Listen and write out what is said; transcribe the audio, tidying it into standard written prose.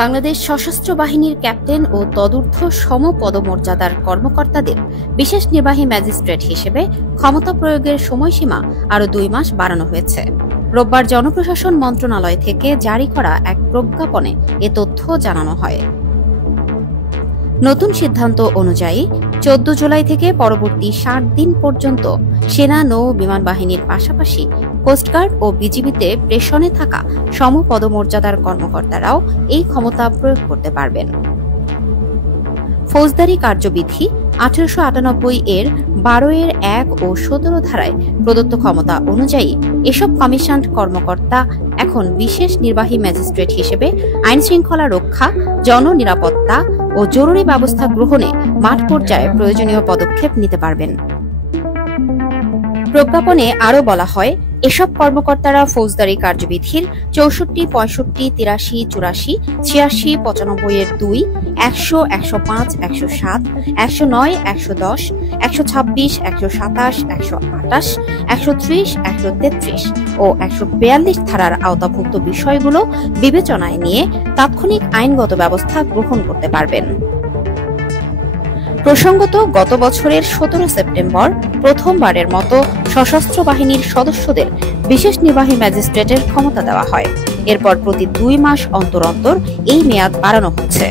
বাংলাদেশ সশস্ত্র বাহিনীর ক্যাপ্টেন ও তদূর্ধ্ব সমপদমর্যাদার কর্মকর্তাদের বিশেষ নির্বাহী ম্যাজিস্ট্রেট হিসেবে ক্ষমতা প্রয়োগের সময়সীমা আরও 2 মাস বাড়ানো হয়েছে। রোববার জনপ্রশাসন মন্ত্রণালয় থেকে জারি করা এক প্রজ্ঞাপনে এ তথ্য জানানো হয়। নতুন সিদ্ধান্ত অনুযায়ী 14 জুলাই থেকে পরবর্তী 60 দিন পর্যন্ত সেনা, নৌ, বিমান বাহিনীর পাশাপাশি কোস্টগার্ড ও বিজিবিতে প্রেষণে থাকা সমপদমর্যাদার কর্মকর্তারাও এই ক্ষমতা প্রয়োগ করতে পারবেন। ফৌজদারি কার্যবিধি 1898 এর 12 এর 1 ও 17 ধারায় প্রদত্ত ক্ষমতা অনুযায়ী এসব কমিশনড কর্মকর্তা এখন বিশেষ নির্বাহী ম্যাজিস্ট্রেট হিসেবে আইনশৃঙ্খলা রক্ষা, জননিরাপত্তা ও জরুরি ব্যবস্থা গ্রহণে মাঠ পর্যায়ে প্রয়োজনীয় পদক্ষেপ নিতে পারবেন। প্রজ্ঞাপনে আরও বলা হয়, এসব কর্মকর্তারা ফৌজদারি কার্যবিধির 64, 65, 83, 84, 86, 95 এর 2, 100, 105, 107, 109, 110, 126, 127, 128, 130, 133 ও 142 ধারার আওতাভুক্ত বিষয়গুলো বিবেচনায় নিয়ে তাৎক্ষণিক আইনগত ব্যবস্থা গ্রহণ করতে পারবেন। প্রসঙ্গত, গত বছরের 17 সেপ্টেম্বর প্রথমবারের মতো সশস্ত্র বাহিনীর সদস্যদের বিশেষ নির্বাহী ম্যাজিস্ট্রেটের ক্ষমতা দেওয়া হয়। এরপর প্রতি 2 মাস অন্তর অন্তর এই মেয়াদ বাড়ানো হচ্ছে।